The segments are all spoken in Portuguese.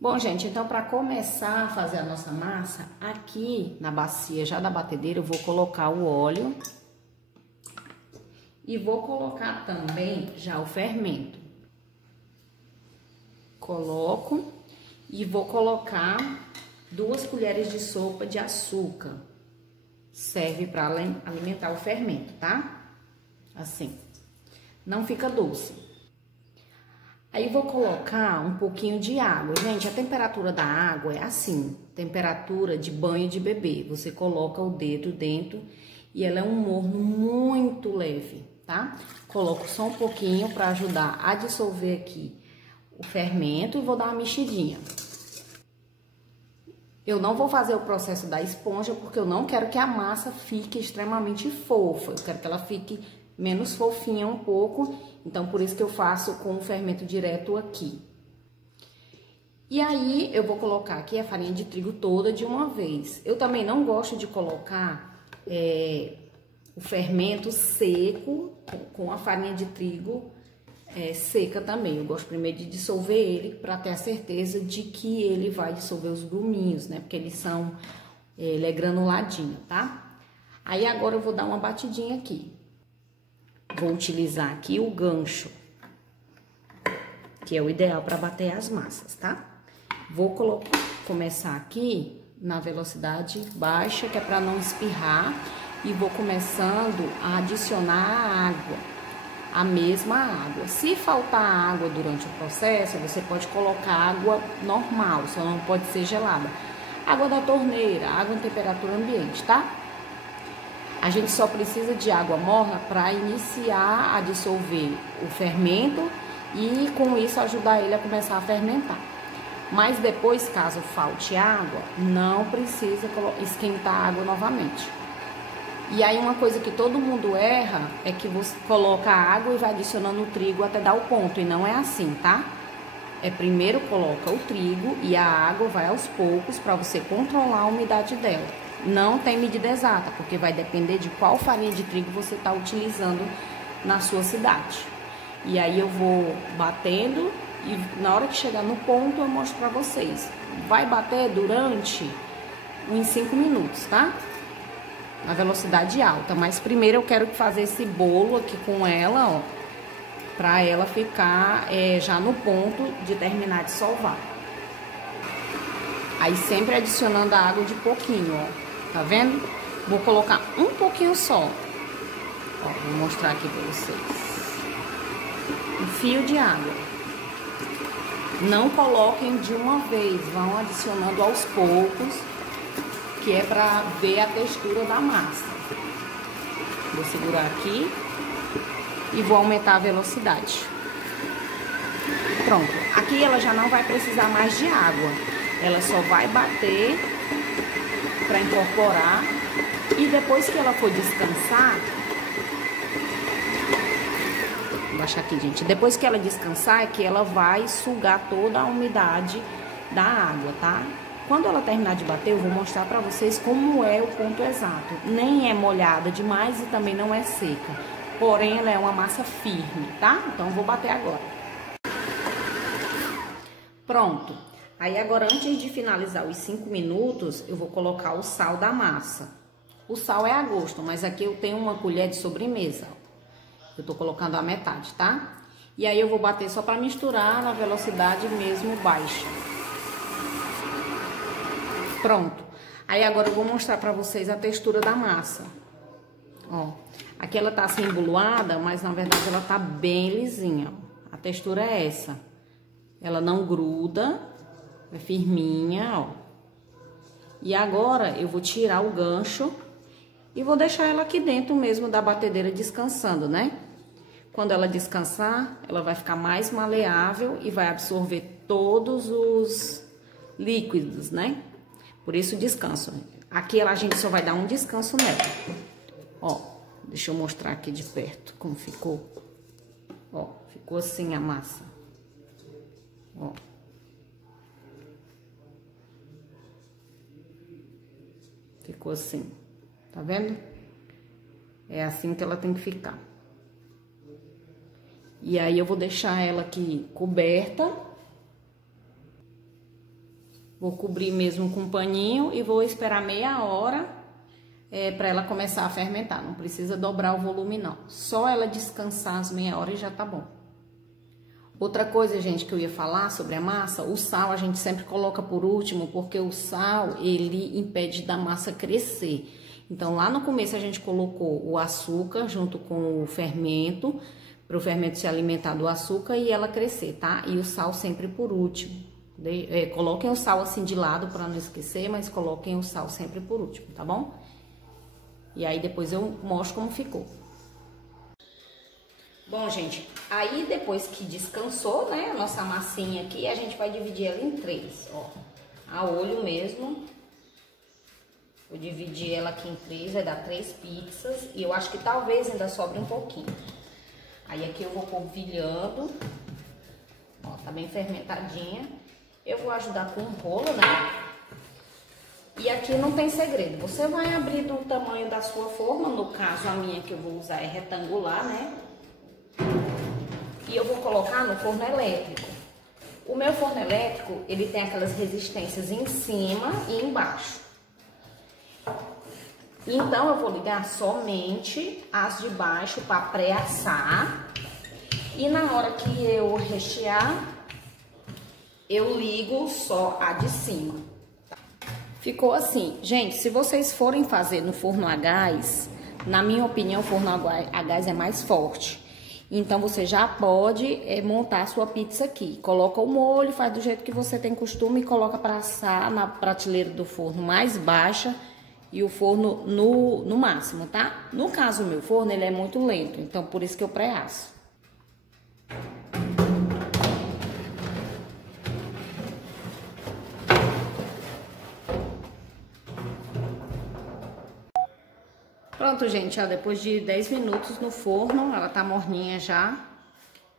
Bom, gente, então para começar a fazer a nossa massa, aqui na bacia já da batedeira eu vou colocar o óleo e vou colocar também já o fermento. Coloco e vou colocar 2 colheres de sopa de açúcar. Serve para alimentar o fermento, tá? Assim. Não fica doce. Aí vou colocar um pouquinho de água. Gente, a temperatura da água é assim, temperatura de banho de bebê. Você coloca o dedo dentro e ela é um morno muito leve, tá? Coloco só um pouquinho para ajudar a dissolver aqui o fermento e vou dar uma mexidinha. Eu não vou fazer o processo da esponja porque eu não quero que a massa fique extremamente fofa. Eu quero que ela fique menos fofinha um pouco, então por isso que eu faço com o fermento direto aqui. E aí eu vou colocar aqui a farinha de trigo toda de uma vez. Eu também não gosto de colocar o fermento seco com a farinha de trigo seca também. Eu gosto primeiro de dissolver ele para ter a certeza de que ele vai dissolver os gruminhos, né? Porque ele é granuladinho, tá? Aí agora eu vou dar uma batidinha aqui. Vou utilizar aqui o gancho, que é o ideal para bater as massas, tá? Vou começar aqui na velocidade baixa, que é para não espirrar, e vou começando a adicionar a água, a mesma água. Se faltar água durante o processo, você pode colocar água normal, só não pode ser gelada. Água da torneira, água em temperatura ambiente, tá? A gente só precisa de água morna para iniciar a dissolver o fermento e com isso ajudar ele a começar a fermentar. Mas depois, caso falte água, não precisa esquentar a água novamente. E aí uma coisa que todo mundo erra é que você coloca a água e vai adicionando o trigo até dar o ponto, e não é assim, tá? Primeiro coloca o trigo e a água vai aos poucos para você controlar a umidade dela. Não tem medida exata, porque vai depender de qual farinha de trigo você está utilizando na sua cidade. E aí eu vou batendo e na hora que chegar no ponto eu mostro para vocês. Vai bater durante uns 5 minutos, tá? Na velocidade alta. Mas primeiro eu quero fazer esse bolo aqui com ela, ó. Pra ela ficar já no ponto de terminar de solvar. Aí sempre adicionando a água de pouquinho, ó. Tá vendo? Vou colocar um pouquinho só. Ó, vou mostrar aqui pra vocês. Um fio de água. Não coloquem de uma vez, vão adicionando aos poucos, que é pra ver a textura da massa. Vou segurar aqui e vou aumentar a velocidade. Pronto. Aqui ela já não vai precisar mais de água. Ela só vai bater para incorporar, e depois que ela for descansar, vou baixar aqui, gente. Depois que ela descansar, é que ela vai sugar toda a umidade da água, tá? Quando ela terminar de bater, eu vou mostrar para vocês como é o ponto exato. Nem é molhada demais e também não é seca, porém ela é uma massa firme, tá? Então eu vou bater agora. Pronto. Aí agora, antes de finalizar os 5 minutos, eu vou colocar o sal da massa. O sal é a gosto, mas aqui eu tenho uma colher de sobremesa. Eu tô colocando a metade, tá? E aí eu vou bater só para misturar na velocidade mesmo baixa. Pronto. Aí agora eu vou mostrar para vocês a textura da massa. Ó, aqui ela tá assim embolada, mas na verdade ela tá bem lisinha. A textura é essa. Ela não gruda. É firminha, ó. E agora eu vou tirar o gancho e vou deixar ela aqui dentro mesmo da batedeira descansando, né? Quando ela descansar, ela vai ficar mais maleável e vai absorver todos os líquidos, né? Por isso descanso. Aqui a gente só vai dar um descanso nela. Ó, deixa eu mostrar aqui de perto como ficou. Ó, ficou assim a massa. Ó. Ficou assim, tá vendo? É assim que ela tem que ficar. E aí eu vou deixar ela aqui coberta Vou cobrir mesmo com um paninho e vou esperar meia hora para ela começar a fermentar. Não precisa dobrar o volume, não. Só ela descansar as meia hora e já tá bom. Outra coisa, gente, que eu ia falar sobre a massa, o sal a gente sempre coloca por último, porque o sal, ele impede da massa crescer. Então, lá no começo a gente colocou o açúcar junto com o fermento, para o fermento se alimentar do açúcar e ela crescer, tá? E o sal sempre por último. Coloquem o sal assim de lado para não esquecer, mas coloquem o sal sempre por último, tá bom? E aí depois eu mostro como ficou. Bom, gente, aí depois que descansou, né, a nossa massinha aqui, a gente vai dividir ela em 3, ó. A olho mesmo. Vou dividir ela aqui em 3, vai dar 3 pizzas. E eu acho que talvez ainda sobre um pouquinho. Aí aqui eu vou polvilhando. Ó, tá bem fermentadinha. Eu vou ajudar com um rolo, né? E aqui não tem segredo. Você vai abrir do tamanho da sua forma. No caso, a minha que eu vou usar é retangular, né? E eu vou colocar no forno elétrico. O meu forno elétrico, ele tem aquelas resistências em cima e embaixo. Então, eu vou ligar somente as de baixo para pré-assar. E na hora que eu rechear, eu ligo só a de cima. Ficou assim. Gente, se vocês forem fazer no forno a gás, na minha opinião, o forno a gás é mais forte. Então, você já pode montar a sua pizza aqui. Coloca o molho, faz do jeito que você tem costume e coloca para assar na prateleira do forno mais baixa e o forno no máximo, tá? No caso, o meu forno, ele é muito lento, então por isso que eu pré-asso. Pronto, gente, ó, depois de 10 minutos no forno, ela tá morninha já.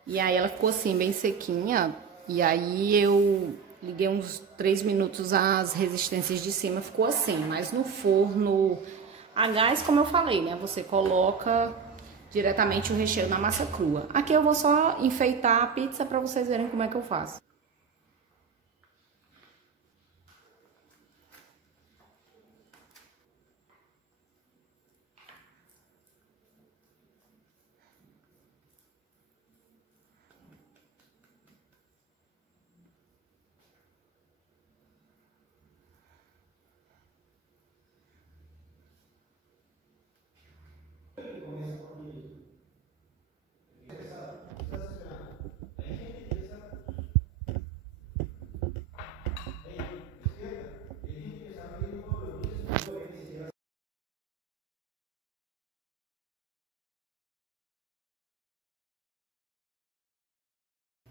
E aí ela ficou assim, bem sequinha. E aí eu liguei uns 3 minutos as resistências de cima, ficou assim. Mas no forno a gás, como eu falei, né? Você coloca diretamente o recheio na massa crua. Aqui eu vou só enfeitar a pizza pra vocês verem como é que eu faço.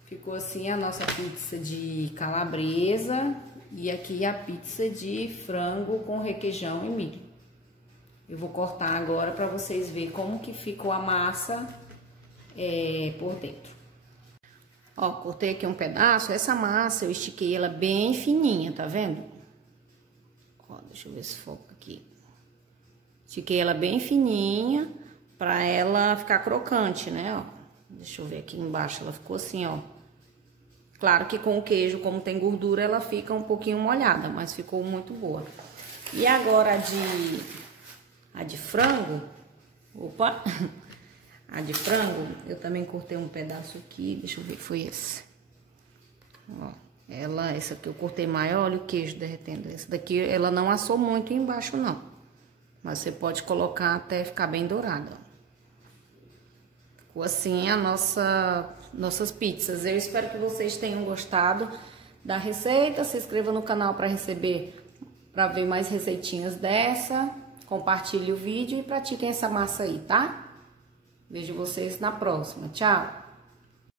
Ficou assim a nossa pizza de calabresa e aqui a pizza de frango com requeijão e milho. Eu vou cortar agora para vocês verem como que ficou a massa por dentro. Ó, cortei aqui um pedaço. Essa massa eu estiquei ela bem fininha, tá vendo? Ó, deixa eu ver se foca aqui. Estiquei ela bem fininha para ela ficar crocante, né, ó. Deixa eu ver aqui embaixo, ela ficou assim, ó. Claro que com o queijo, como tem gordura, ela fica um pouquinho molhada, mas ficou muito boa. E agora a de frango, opa, a de frango, eu também cortei um pedaço aqui, deixa eu ver, foi esse. Ó, essa aqui eu cortei maior, olha o queijo derretendo. Essa daqui, ela não assou muito embaixo, não. Mas você pode colocar até ficar bem dourada, ó. Ficou assim a nossas pizzas. Eu espero que vocês tenham gostado da receita. Se inscreva no canal para ver mais receitinhas dessa. Compartilhe o vídeo e pratiquem essa massa aí, tá? Vejo vocês na próxima. Tchau!